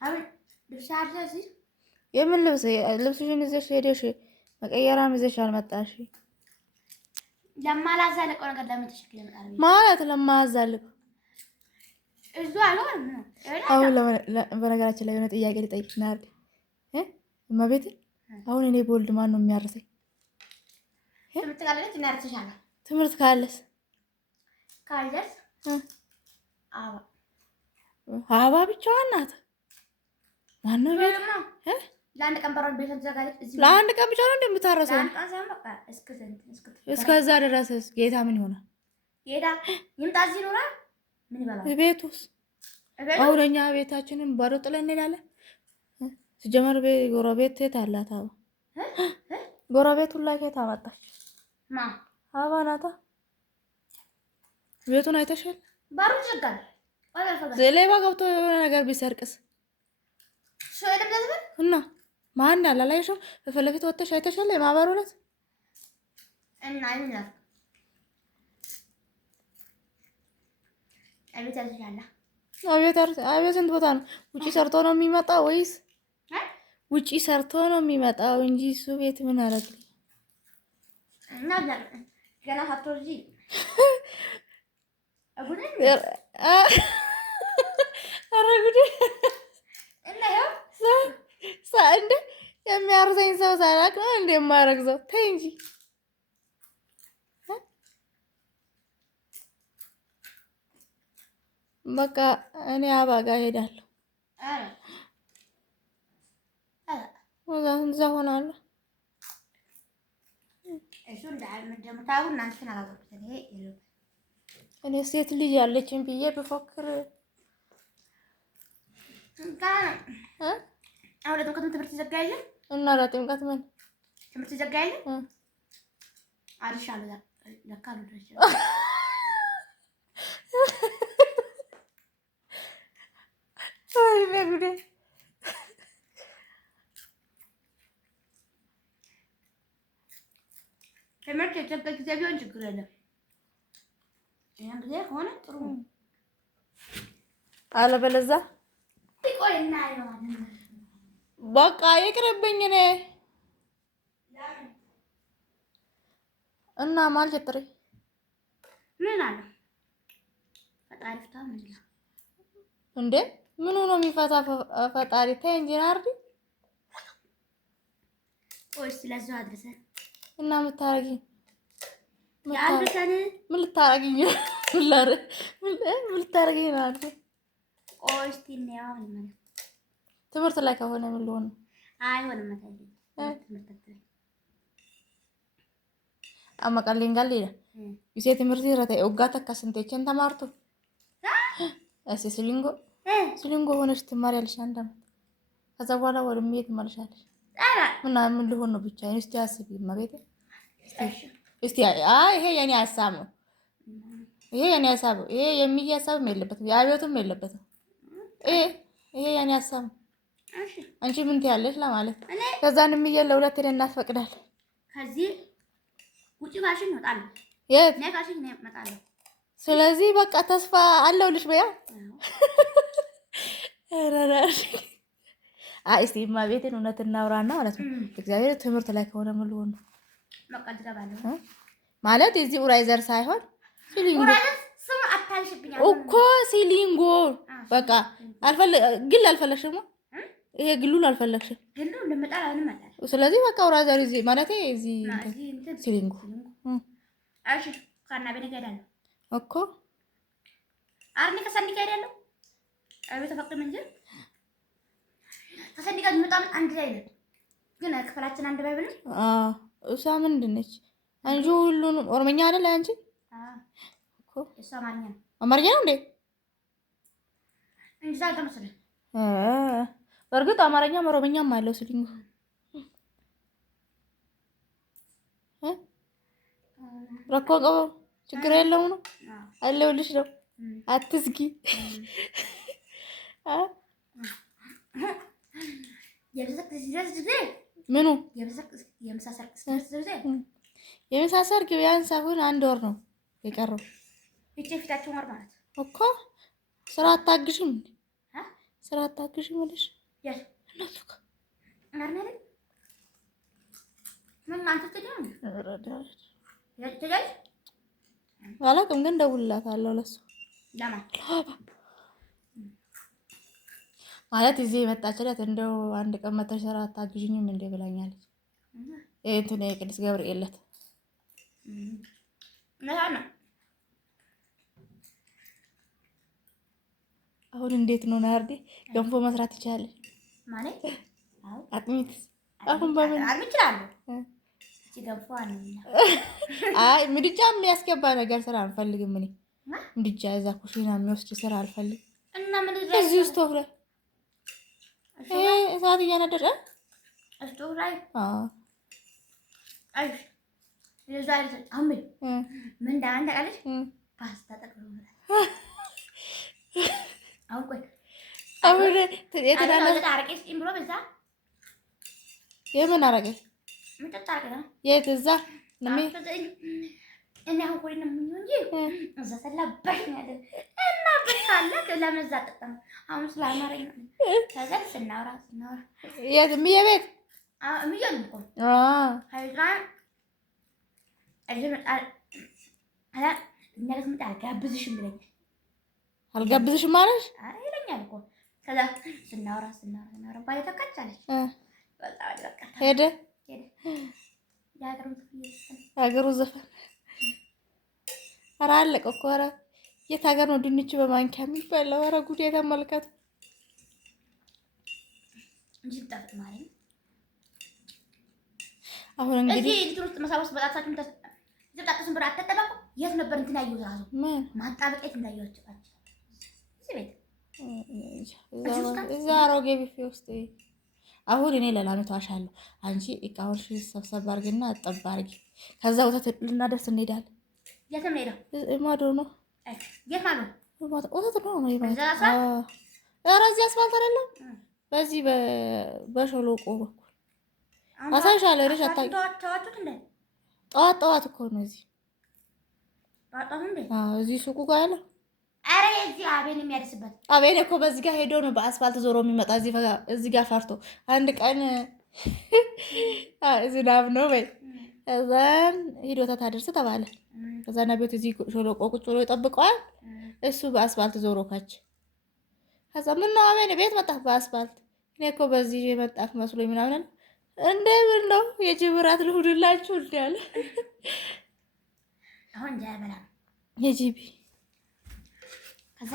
አሁን ልብስ አለሽ? የምን ልብስ? ልብስሽን ይዘሽ ሄደሽ መቀየራም ይዘሽ አልመጣሽ ለማላዛልቀው ነገር ለምን ተሸክለ መጣል ማለት ለማያዛልቅ እዙ አልሆነም። አሁን በነገራችን ላይ የሆነ ጥያቄ ልጠይቅሽ ናርዲ እመቤት አሁን እኔ በወልድ ማን ነው የሚያርሰኝ? ትምህርት ካለች እናርሰሻለሁ። ትምህርት ካለስ አባ ብቻዋን ናት። ማነው ቤት ለአንድ ቀን በረን ቤት ተዘጋጅ። ለአንድ ቀን ብቻ ነው እንደምታረሰው። እስከዛ ድረስስ ጌታ ምን ይሆናል? ጌታ ይምጣ እዚህ ኖራ ምን ይበላል? ቤት ውስጥ አሁን እኛ ቤታችንን ባዶ ጥለን እንሄዳለን። ሲጀመር ጎረቤት የት አላት? አባ ጎረቤት ሁላ ከየት አመጣች? አባ ናታ። ቤቱን አይተሻል? ባሩ ይዘጋል። ሌባ ገብቶ የሆነ ነገር ቢሰርቅስ እና ማን ያለ አላየሽው? በፊት ወጥተሽ አይተሻል? የማህበሩ ዕለት እና አይደለም አቤት ያልሻላ አቤት ስንት ቦታ ነው? ውጪ ሰርቶ ነው የሚመጣው ወይስ ውጪ ሰርቶ ነው የሚመጣው እንጂ እሱ ቤት ምን አረግልኝ? እና ገና ሀቶጂ አረጉዲ እንደ የሚያርሰኝ ሰው ሳላቅ ነው እንደ የማረግዘው። ተይ እንጂ በቃ እኔ አባ ጋር ሄዳለሁ። እዛ ሆናለሁ። እኔ ሴት ልጅ ያለችን ብዬ ብፎክር አሁን ለጥምቀት ትምህርት ይዘጋል እና ለጥምቀት ምን ትምህርት ይዘጋል? አርሻለሁ ለካ ነው ድረስ አይ ለጉዴ ትምህርት የተዘጋ ጊዜ ቢሆን ችግር የለም። ያን ጊዜ ሆነ ጥሩ አለበለዚያ ይቆይና ይሆናል። በቃ ይቅርብኝ። እኔ እና ማለት ጥሪ ምን አለ ፈጣሪ ፍታ ምን ይላል እንዴ? ምኑ ነው የሚፈታ ፈጣሪ? ተይ እንጂ ናርዲ። ቆይ ስለዚህ አድርሰ እና ምታረጊ ያልበሰን ምን ልታረጊኝ? ምን ልታረጊኝ ናርዲ? ቆይ እስቲ ነው ማለት ትምህርት ላይ ከሆነ ምን ልሆን? አይሆንም ማለት ትምህርት አማቃለኝ ጋር ሌላ ይሴ ትምህርት ይረታ ኦጋታ ከስንቴችን ተማርቶ ሲሊንጎ ሆነሽ ትማሪያለሽ አንድ አመት። ከዛ በኋላ ወደ ሜት ትመለሻለሽ። ምን ልሆን ነው ብቻ እስቲ አስቢ ማቤት እስቲ ይሄ የኔ ሀሳብ ነው። ይሄ የኔ ሀሳብ ይሄ የሚያሳብ የለበትም ያቤቱም የለበትም። ይሄ የኔ ሀሳብ ነው። አንቺ ምን ትያለሽ ለማለት ከዛንም እየለ ሁለት ደናት ፈቅዳል። ከዚህ ውጪ ባሽን ወጣለ የት ነካሽን መጣለ። ስለዚህ በቃ ተስፋ አለውልሽ በያ አራራሽ እስቲ ማቤቴን እውነት እናውራና ማለት ነው። እግዚአብሔር ትምህርት ላይ ከሆነ ምን ልሆን ነው ማለት እዚህ ኡራይዘር ሳይሆን ሲሊንጎ ስሙ አታልሽብኛ እኮ ሲሊንጎ በቃ ግል አልፈለግሽም። ይሄ ግሉን አልፈለግሽም። ግሉ ለመጣላ እንመጣለን። ስለዚህ በቃ ኡራይዘር እዚህ ማለት እዚህ ሲሊንጎ እሺ ካና በነገዳለ እኮ አርኒ ከሰንዲ ጋር ያለው አቤት ተፈቅም እንጂ ከሰንዲ ጋር በጣም አንድ ላይ ነው። ግን ክፍላችን አንድ ባይብል እሷ ምንድን ነች? አንቺ ሁሉንም ኦሮምኛ አይደል አንቺ? እኮ እሷ አማርኛ ነው። አማርኛ ነው እንዴ? እንዛ ገመሰለ በርግጥ አማርኛም ኦሮምኛም አለው ሲሊንጎ ረኮ ቀበ ችግር የለውም ነው አለውልሽ ነው። አትዝጊ ምኑ የመሳሰር ቢያንስ አሁን አንድ ወር ነው የቀረው። ፊታችን ወር ማለት እኮ ስራ አታግሽም ስራ አታግዥ ምልሽ እነሱ አላውቅም ግን እደውልላታለሁ ለእሱ ማለት እዚህ የመጣችለት እንደው አንድ ቀን መተሽ ስራ አታግዥኝም እንደ ብላኛለች። እንትን የቅዱስ ገብርኤል ዕለት አሁን እንዴት ነው ናርዲ ገንፎ መስራት ይቻላል ማለት አጥሚት አሁን በምን አይ ምድጃ የሚያስገባ ነገር ስራ አልፈልግም እኔ ምድጃ እዛ ኩሽና የሚወስድ ስራ አልፈልግም እና ምን እዚህ ውስጥ ወፍረ እሳት እያነደደ እስቶቭ ላይ አይ የዛሬ አምል ምን እንዳንተ ቃለሽ ፓስታ ጠቅሞ አሁን ቆይ አሁን የተዳለ አረቄስ ብሎ በዛ የምን አረቄ ምን ተጣጣ የት እዛ ለምን እኔ አሁን ቆይ ነው እንጂ እዛ ሰላበሽ ነው ያለ እና በካለ ለመዛ ተጠቀም አሁን ስላማረኝ ከዛ ስናወራ የት የቤት ምየን እኮ ሃይራ አልጀመ አላ እናለስ ምጣ ጋብዝሽም ብለኝ አልጋብዝሽም ማለት አይ ይለኛል እኮ ከዛ ስናወራ ባይ ተከቻለች በጣም በቃ ሄደ የሀገሩ ዘፈን ኧረ አለቀ እኮ ኧረ የት ሀገር ነው ድንች በማንኪያ የሚበላው? ኧረ ጉድ የተመልከቱ አሁን እንግዲህ እዚህ ውስጥ መሳውስ በጣታችሁ ተጣጣሱን ብራ አተጠባቁ የት ነበር እንትን ያየው ራሱ ማጣበቂያ እንዳየው አጭቃጭ እዚህ ቤት እዛ አሮጌ ቢፌ ውስጥ አሁን እኔ ለላመቱ አሻለሁ አንቺ እቃዎች ሰብሰብ አድርግና አጠባ አድርጊ ከዛ ወተት ልናደርስ እንሄዳለን የት ነው ሄደው ማዶ ነው የት ማዶ ወተት ነው ማለት ኧረ እዚህ አስፋልት አይደለም በዚህ በሸሎቆ በኩል አሳይሻለሁ እረሽ አታውቂ ጠዋት እኮ ነው እዚህ እዚህ ሱቁ ጋር ያለው አረ እዚህ አቤን የሚያደርስበት አቤን እኮ በዚህ ጋር ሄዶ ነው በአስፋልት ዞሮ የሚመጣ እዚህ ጋር ፈርቶ አንድ ቀን ዝናብ ነው ወይ እዛን ሄዶ ታደርስ ተባለ። ከዛና ቤት እዚህ ሾሎቆ ቁጭ ብሎ ይጠብቀዋል። እሱ በአስፋልት ዞሮ ካች ከዛ ምን ነው አቤን ቤት መጣ በአስፋልት እኔ እኮ በዚህ የመጣክ መስሎኝ ምናምን እንደምን ነው የጅብራት ልሁድላችሁ እንዳለ አሁን ጃበላ የጂቢ ከዛ